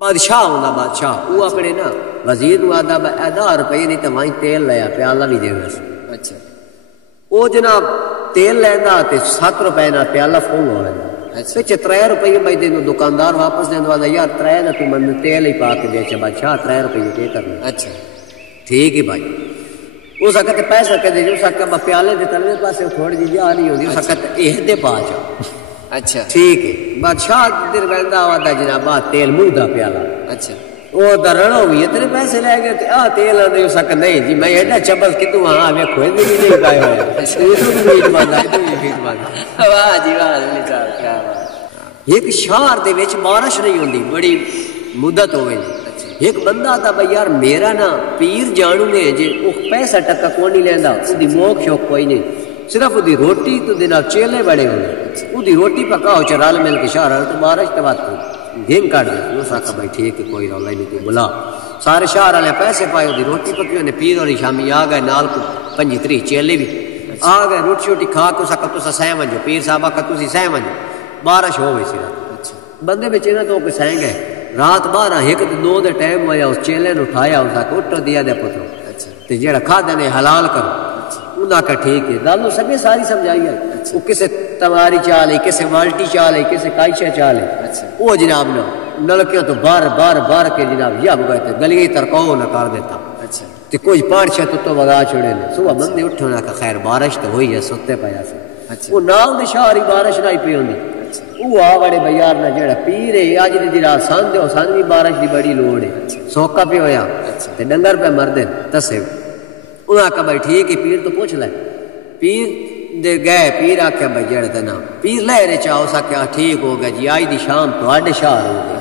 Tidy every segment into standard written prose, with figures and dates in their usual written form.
بادشاہ ہوندا بادشاہ وہ اپنے نا وزیر نو آدا 1000 روپے نہیں تو وہیں تیل لیا پیالہ بھی دے گا. اچھا وہ جناب تیل لینا تے 7 روپے نہ پیالہ فل ہو لینا. اچھا 3 روپے بھائی دینو دکاندار واپس دینا والا یار 3 نہ تو من تیل ہی پا کے بیچے بادشاہ 3 روپے کیا کرنا. اچھا ٹھیک ہے بھائی. اس وقت پیسہ کہ دے اس وقت پیالے دے تلوے پاسے تھوڑی جی جا نہیں ہوندی اس وقت یہ دے پا جا. اچھا ٹھیک ہے بادشاہ دیر ویندا وادا جناب تیل منہ دا پیالہ. اچھا وہ درڑو بھی اتنے پیسے لے گئے آ تیل دے اس وقت نہیں جی میں ایڈا چبل کتوں ہاں میں کوئی بھی نہیں پایا ہوا واہ جی واہ کیا بات. ایک شہر دے وچ بارش نہیں ہوندی بڑی مدت ہوئے. ایک بندہ آتا بھائی یار میرا نا پیر جانو نے جی وہ پیسہ ٹکا کون نہیں لیندا اودی موک شوق کوئی نہیں صرف اودی روٹی تو دینا چیلے بڑے ہونے اودی روٹی پکاؤ چرال مل کے شہر تو بارش تو بات گیم کاٹ دے. وہ ساکا بھائی ٹھیک ہے کوئی رولا نہیں تو بلا سارے شہر والے پیسے پائے اودی روٹی پکی ہونے پیر ہونے شامی آ گئے نال کو 25 چیلے بھی آ گئے روٹی شوٹی کھا کو ساکا تو سہ منجو پیر صاحبہ کا تسی سہ منجو بارش ہو گئی سی رات. بندے بچے نا تو کوئی سہ گئے رات 12 1 2 دے ٹائم ہویا اس چیلے نو اٹھایا اس کو اٹھ دیا دے پترو تے جڑا کھادا نے حلال کرو انہاں کا ٹھیک ہے دالو سبھی ساری سمجھائی ہے. وہ کسے تماری چالے کسے والٹی چالے کسے کائشہ چالے وہ جناب نے نلکیوں تو بار کے جناب یا گئے تھے گلی ترکاؤ نہ کر دیتا. تے کچھ پانچ تو وگا چھوڑے نے صبح بندے اٹھنا کا خیر بارش تو ہوئی ہے سوتے پیا سے وہ نال دے شہری بارش نہیں پئی ہوندی. وہ آ بڑے بیار نہ جڑا پیر ہے اج دی رات سان دے سان بھی بارش دی بڑی لوڑ ہے سوکا پہ ہویا تے ڈنگر پہ مردے تسے انہاں کا بھائی ٹھیک ہے پیر تو پوچھ لے پیر دے گئے پیر آکھیا بھائی جڑا تے نا پیر لے رے چاہو سکیا ٹھیک ہو گیا جی آج دی شام تواڈے شہر ہو گیا.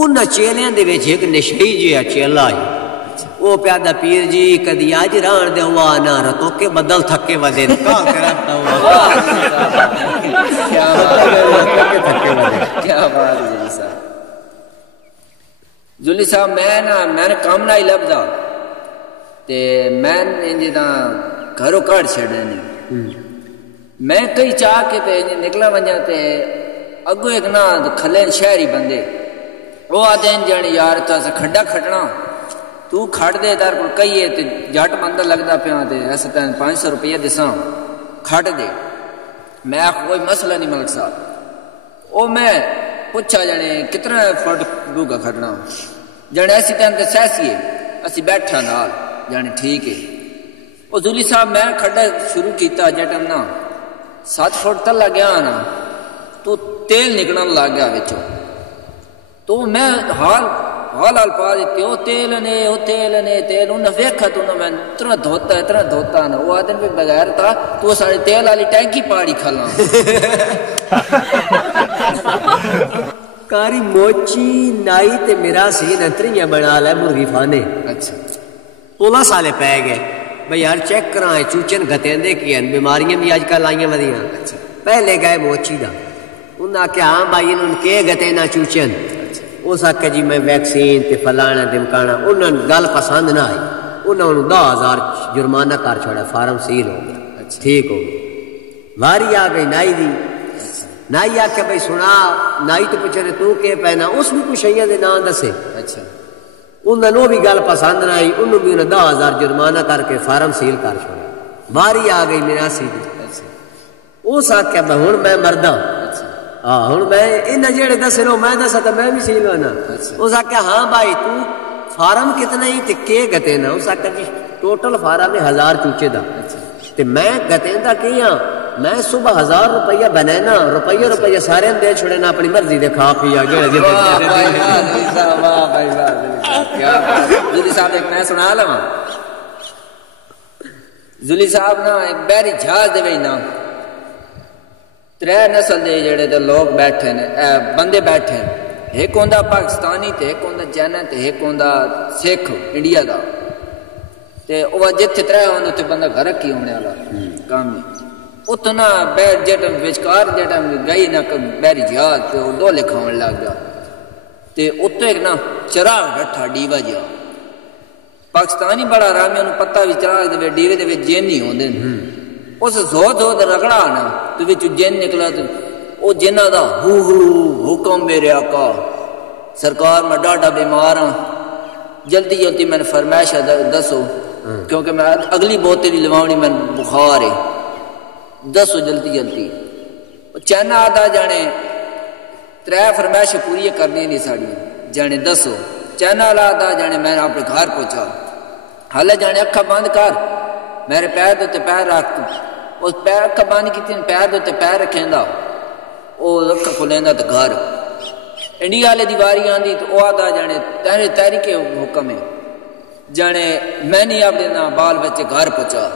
انہاں چیلیاں دے وچ ایک نشئی جیا چیلا ہے وہ پیادا پیر جی کدی اج ران دے ہوا نہ رتو کے بدل تھکے ودے کا کرتا ہوا کیا بات ہے صاحب. جلی صاحب میں کام نہ لبدا تے میں جدا گھروں کڑ چھڑے نے میں کئی چاہ کے تے نکلا ونجا تے اگو ایک نا کھلے شہری بندے وہ آدھے جان یار تو کھڈا کھٹنا تو کھڑ دے دار کو کہیے تے جٹ بندہ لگدا پیا تے ایسے تے 500 روپیہ دساں کھڑ دے. میں کوئی مسئلہ نہیں ملک صاحب. او میں پوچھا جانے کتنا فٹ ڈوگا کھڑنا جانے ایسی ٹائم تے سیسی ہے اسی بیٹھا نال جانے ٹھیک ہے. او ذولی صاحب میں کھڑا شروع کیتا جٹم نا 7 فٹ تک لگیا نا تو تیل نکلن لگ گیا وچوں تو میں حال پا دیتی وہ تیل نے تیل انہیں ویکھا تو انہیں میں اتنا دھوتا نا وہ آدم بھی بغیر تھا تو وہ سارے تیل والی ٹینکی پاڑی کھلا کاری موچی نائی تے میرا سی نتریاں بنا لے مرغی فانے. اچھا 16 سالے پہ گئے بھئی یار چیک کرائیں چوچن گھتیندے کیا بیماریاں بھی آج کل آئیاں ودیاں. پہلے گئے موچی دا انہاں کہ ہاں بھائی انہوں نے کے گھتینا چوچن اس آکھا جی میں ویکسین تے فلانا دمکانا انہوں نے گل پسند نہ آئی انہوں نے 10,000 جرمانہ کر چھوڑا فارم سیل ہو گیا. ٹھیک ہو گیا واری آ گئی نائی دی نائی آکھا بھئی سنا نائی تو پوچھنے تو کے پہنا اس بھی کچھ شیعہ دے نام دسے انہوں نے بھی گل پسند نہ آئی انہوں بھی انہیں 10,000 جرمانہ کر کے فارم سیل کر چھوڑا. واری آ گئی میرا سی دی اس آکھا بھئی ہن میں مردہ ہوں میں انہیں جڑے دس رہو میں دسا تو میں بھی سیل ہونا. اس آکھا ہاں بھائی تو فارم کتنا ہی تے کے گتے نا اس آکھا جی ٹوٹل فارم ہے 1000 چوچے دا تے میں گتے دا کی ہاں میں صبح 1000 روپیہ بنانا روپیہ سارے دے چھوڑے نا اپنی مرضی دے کھا پیا گیا. ذولی صاحب ایک میں سنا لوا ذولی صاحب نا ایک بحری جہاز دے وچ نا 3 نسل دے جڑے تے لوگ بیٹھے نے بندے بیٹھے ایک ہوندا پاکستانی تے ایک ہوندا چائنا تے ایک ہوندا سکھ انڈیا دا تے او جتھے 3 ہوندے تے بندہ گھر کی ہونے والا کام نہیں اتنا بیٹھ جٹ وچکار جٹ گئی نا بحری جہاز تے او دو لکھاون لگ گیا تے اتو ایک نا چراغ بیٹھا ڈیوا جا پاکستانی بڑا آرامی انہوں پتہ بھی چراغ دے ڈیوے دے جن نہیں ہوندے اس زود رگڑا نا تو وچ جن نکلا تو او جنہ دا حکم میرے آقا سرکار میں ڈاڈا بیمار ہوں، جلدی جلدی میں نے فرمائش دسو کیونکہ میں اگلی بوتل ہی لواؤنی میں بخار ہے، دسو جلدی جلدی۔ چینا آدھا جانے ترے فرمائش پوری کرنی نہیں ساڑی جانے دسو۔ چینا آدھا جانے میں اپنے گھر پہنچا، حالے جانے اکھا بند کر، میرے پیر دوتے پیر رکھ، اس پیر اکھا بند کی تین پیر دوتے پیر رکھیں دا، وہ اکھا کھلیں دا تو گھر انڈیا والے دیواری آندی تو وہ آدھا جانے تیرے تیری کے حکم ہے جانے میں نہیں اپنے نا بال بچے گھر پہنچا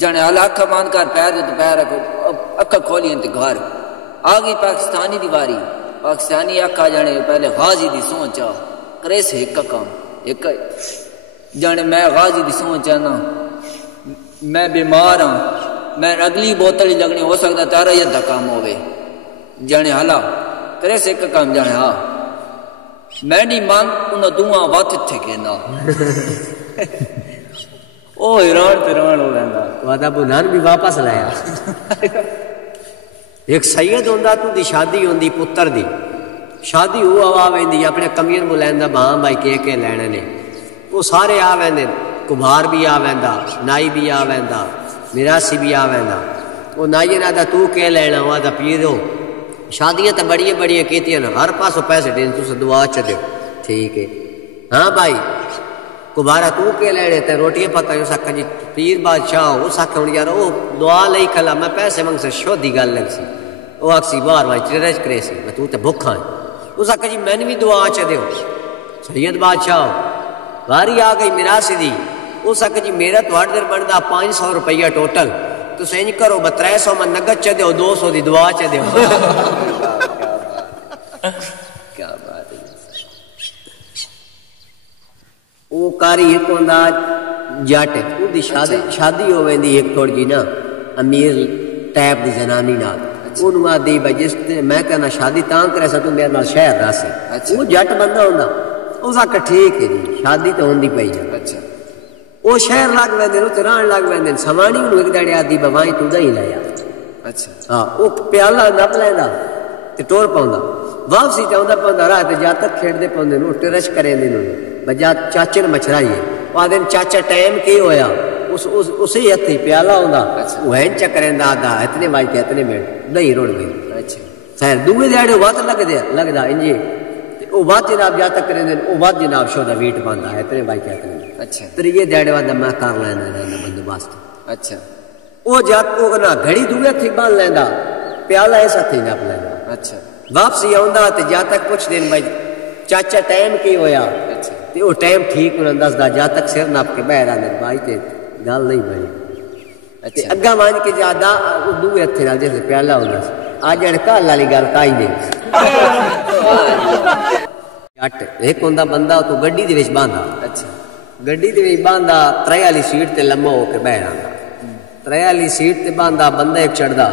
جانے حالا اکھا بند کر پیر دوتے پیر رکھو، اکھا کھولی انتے گھر آگئی پاکستانی دیواری، پاکستانی اکھا جانے پہلے غازی دی سوچا کرے سے ایک کام ایک جانے میں غازی دی سوچا نا میں بیمار ہوں، میں اگلی بوتل ہی لگنی ہو سکتا تارا یہ دا کام ہوئے جانے حالا کرے سے ایک کام جانے ہاں میں نہیں مانگ انہوں دعا وقت تھے کہنا او حیران پیران ہو رہا تو آدھا بنان بھی واپس لایا۔ ایک سید ہوندہ تو دی شادی ہوندی پتر دی شادی ہو آوا ویندی اپنے کمین بلائندہ بہاں بھائی کے لینے نے وہ سارے آ ویندے، کبھار بھی آ ویندا، نائی بھی آ ویندا، میراسی بھی آ ویندا۔ وہ نائی نے آدھا تو کے لینا ہوا آدھا پیر ہو شادیاں تو بڑی بڑی کیتیاں نا ہر پاسوں پیسے دین تو سے دعا چ دیو ٹھیک ہے ہاں بھائی کبھارا تو کے لینے تے روٹیاں پکا اس آکھا جی پیر بادشاہ اس آکھا ہوں یار وہ دعا لئی کھلا میں پیسے منگ سے شودی گل لگ سی وہ آکسی بار بھائی چرج کرے سی میں تو تے بھوکھا ہے اس آکھا جی میں نے بھی دعا چ دیو سید بادشاہ واری آ گئی میراسی دی اس آکھا جی میرا تھوڑا دیر بندا 500 روپیہ ٹوٹل تو سینج کرو 300 میں نگد چ دیو 200 دی دعا چ دیو کیا بات ہے۔ وہ کاری ایک ہوندا جٹ او دی شادی ہو ویندی ایک تھوڑی جی نا امیر ٹیپ دی زنانی نال اونوں آدی بھائی جس میں کہنا شادی تاں کرے سا تو میرے نال شہر راسی وہ جٹ بندہ ہوندا اس آکھا ٹھیک ہے جی شادی تو ہوندی پئی ہے اچھا وہ شہر لگ ویندے تے رہن لگ ویندے سوانی نوں ایک دڑی آدی بوائیں تو دہی لایا اچھا ہاں وہ پیالہ نپ لیندا تے ٹور پاوندا واپسی چاہندا پوندا راہ تے جا تک کھیڈدے پوندے نوں ٹرش کریں دے نوں بجا چاچے نے مچھرائیے وہ دن چاچا ٹائم کی ہویا اسی ہتھی پیالہ ہوندا وہ ہین چا کریندا آدھا اتنے واج تے اتنے منٹ دہی روڑ گئی اچھا خیر دوے دیہڑے وقت لگدا انجی وہ وقت جناب جا تک کریں دے وہ وقت جناب شودا ویٹ باندا ہے اتنے واج تے اتنے اچھا تریے دیہڑے ودا میں کر لینا بندوبست اچھا وہ جات کو نا گھڑی دوے تھی بان لیندا پیالہ ایسا تھی نپ لیندا اچھا واپسی آوندا تے جا تک پوچھ دین بھائی چاچا ٹائم کی ہویا اچھا تے وہ ٹائم ٹھیک انہاں دسدا جا تک سر نپ کے باہر آندے بھائی تے گل نہیں بنی تے اگا وان کے جادا دوے ہتھے نال جیسے پیالہ ہوندا آ جڑ کال والی گل کائی نہیں جٹ ایک ہوندا بندہ تو گڈی دے وچ باندا اچھا گڈی دے وچ باندا ترے والی سیٹ تے لمبا ہو کے باہر آندا ترے والی سیٹ تے باندا بندہ ایک چڑھدا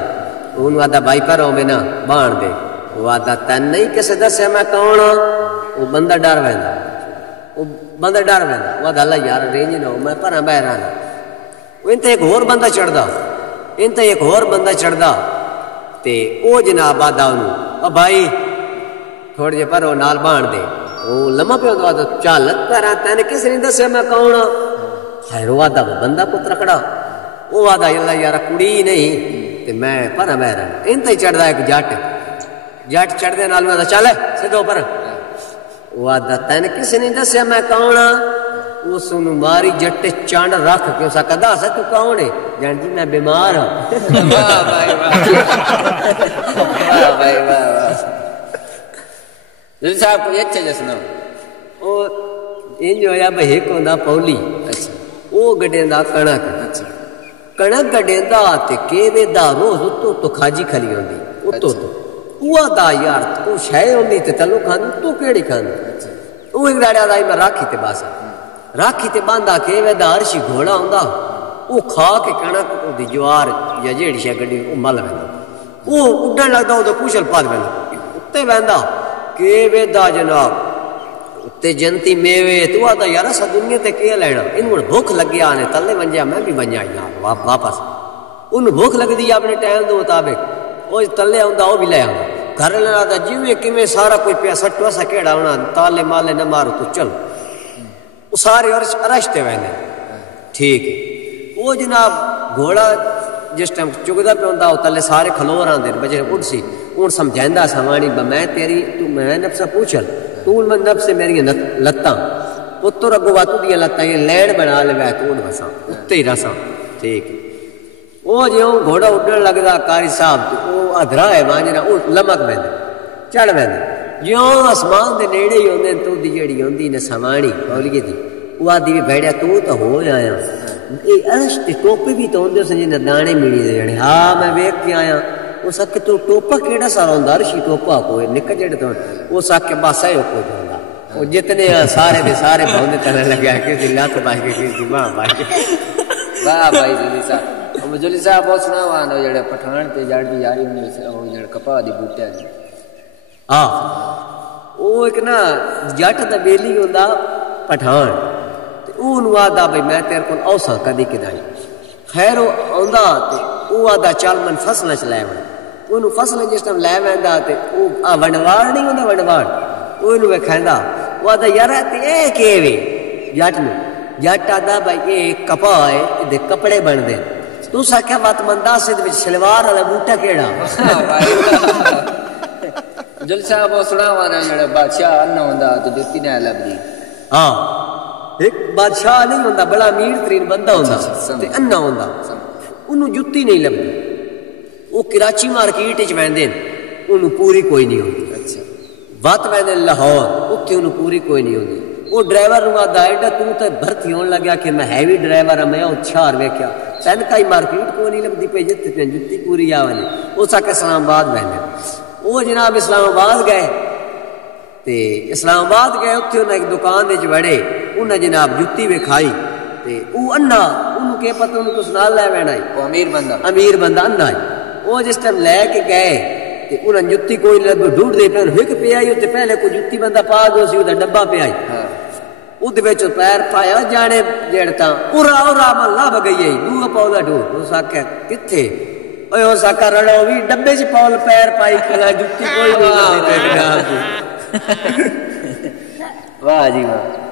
اونوں آدا بھائی پرو میں نا بان دے وہ آدا تن نہیں کسے دسیا میں کون وہ بندہ ڈر ویندا وہ بندہ ڈر ویندا وہ آدا اللہ یار رینج نہ ہو میں پراں باہر آنا وہ انتے ایک ہور بندہ چڑھدا انتے ایک ہور بندہ چڑھدا تے او جناب آدا اونوں او بھائی تھوڑے جے پرو نال بان دے وہ لمحہ پہ ہوندا آدا چل پراں تن کسے نہیں دسیا میں کون خیر وہ آدا وہ بندہ پتر کھڑا وہ آدا اللہ یار کڑی نہیں تے میں پراں باہر آنا انتے چڑھدا ایک جٹ چڑھدے نال میں چل سدھو پر وہ آدھا تین کسی نہیں دسیا میں کون اس نوں ماری جٹ چانڈ رکھ کے اس آکھا دس تو کون ہے جان جی میں بیمار ہوں واہ بھائی واہ بھائی واہ صاحب کوئی اچھا جسنا او انج ہویا بھئی ایک ہوندا پولی اچھا او گڈیندا کنک اچھا کنک گڈیندا تے کیویں دا روز اتو تو کھاجی کھلی ہوندی اتو تو وہ دا یار تو شے ہوندی تے تلو کھان تو کیڑی کھان او ایک دڑا دا میں راکھی تے باسا راکھی تے باندا کیویں دا ہرشی گھوڑا ہوندا او کھا کے کنک دی جوار یا جیڑی شے گڈی او مل ویندا او اڈن لگدا او پوچھل پاد ویندا اتے ویندا کیویں دا جناب تے جنتی میوے تو آدا یار اسا دنیا تے کی لینا انہوں بھوک لگی آنے تلے ونجیا میں بھی ونجا یار واپس ان بھوک لگدی اپنے ٹائم دے مطابق او تلے ہوندا او بھی لے آندا گھر لینا دا جویں کیویں سارا کوئی پیا سٹوا سا کیڑا ہونا تالے مالے نہ مارو تو چل وہ سارے عرش تے ویندے ٹھیک وہ جناب گھوڑا جس ٹائم چگدا پہ ہوندا او تلے سارے کھلو راندے بچے اٹھ سی ہن سمجھیندا سوانی میں تیری تو میں نفس پوچھل تو من نفس میری لتاں پتر اگو واتو دی لتاں یہ لین بنا لے تو اڑ وساں اتے ہی رساں ٹھیک وہ جو گھوڑا اڈن لگدا قاری صاحب او ادھرا ہے وانجنا او لمک ویندا چڑھ ویندا جو آسمان دے نیڑے ہی ہوندے تو دی جڑی ہوندی نے سوانی اولیے دی وہ آدھی بھی بھیڑیا تو ہو آیا یہ عرش تے ٹوپے بھی تو ہوندے سن جے دانے ملی دے جڑے ہاں میں ویکھ کے آیا وہ سکھ تو ٹوپا کیڑا سارا ہوندا عرشی ٹوپا کوئی نک جڑے تو وہ سکھ کے بس ہے کو ہوندا وہ جتنے سارے دے سارے بھوندے کرنے لگا کہ دی لات باج کے کی ماں باج واہ بھائی جلی صاحب مجلی صاحب بہت سنا وانو جڑے پٹھان تے جڑ دی یاری ہوندی او جڑ کپا دی بوٹے دی ہاں وہ ایک نا جٹ دا بیلی ہوندا پٹھان اونوں آدا بھئی میں تیرے کول اوساں کدی کدائی خیر او آندا تے او آدا چل من فصل چ لے ون اونوں فصل جس ٹائم لے ویندا تے او ونواڑ نہیں ہوندا ونواڑ اونوں وکھیندا او آدا یار تے اے کیویں جٹ نو جٹ آدا بھئی اے کپا ہے دے کپڑے بن دے تو سکھیا وات مندا سے وچ شلوار والا بوٹا کیڑا جل صاحب سنا وانا جڑا بادشاہ ان ہوندا تے جتی نہ لبدی ہاں ایک بادشاہ نہیں ہوندا بڑا امیر ترین بندہ ہوندا تے انا ہوندا انہوں جتی نہیں لبدی وہ کراچی مارکیٹ وچ ویندے انہوں پوری کوئی نہیں ہوندی اچھا وات ویندے لاہور اوتھے انہوں پوری کوئی نہیں ہوندی وہ ڈرائیور نوں آدا ایڈا تو تے بھرتی ہون لگا کہ میں ہیوی ڈرائیور ہاں میں چھار ویکھیا تین کئی مارکیٹ کو نہیں لبدی پئی جتے جتی پوری آوے او سا کہ اسلام آباد ویندے وہ جناب اسلام آباد گئے تے اسلام آباد گئے اتنے انہیں ایک دکان وچ وڑے انہیں جناب جتی وکھائی تے او انا انہوں کے پتہ انہوں کس نال لے وینا وہ امیر بندہ انا ہے وہ جس ٹائم لے کے گئے تے انہیں جتی کوئی لگ ڈھونڈ دے پہ ہک پہ آئی تے پہلے کوئی جتی بندہ پا دو سی وہ ڈبا پہ آئی ادھ وچ پیر پایا جانے جڑتا اورا من لب گئی دو پاؤ دا ڈھونڈ اس آکھیا کتھے اوے اس آکھا رڑو وی ڈبے چ پاؤ پیر پائی کھلا جتی کوئی نہیں واہ جی واہ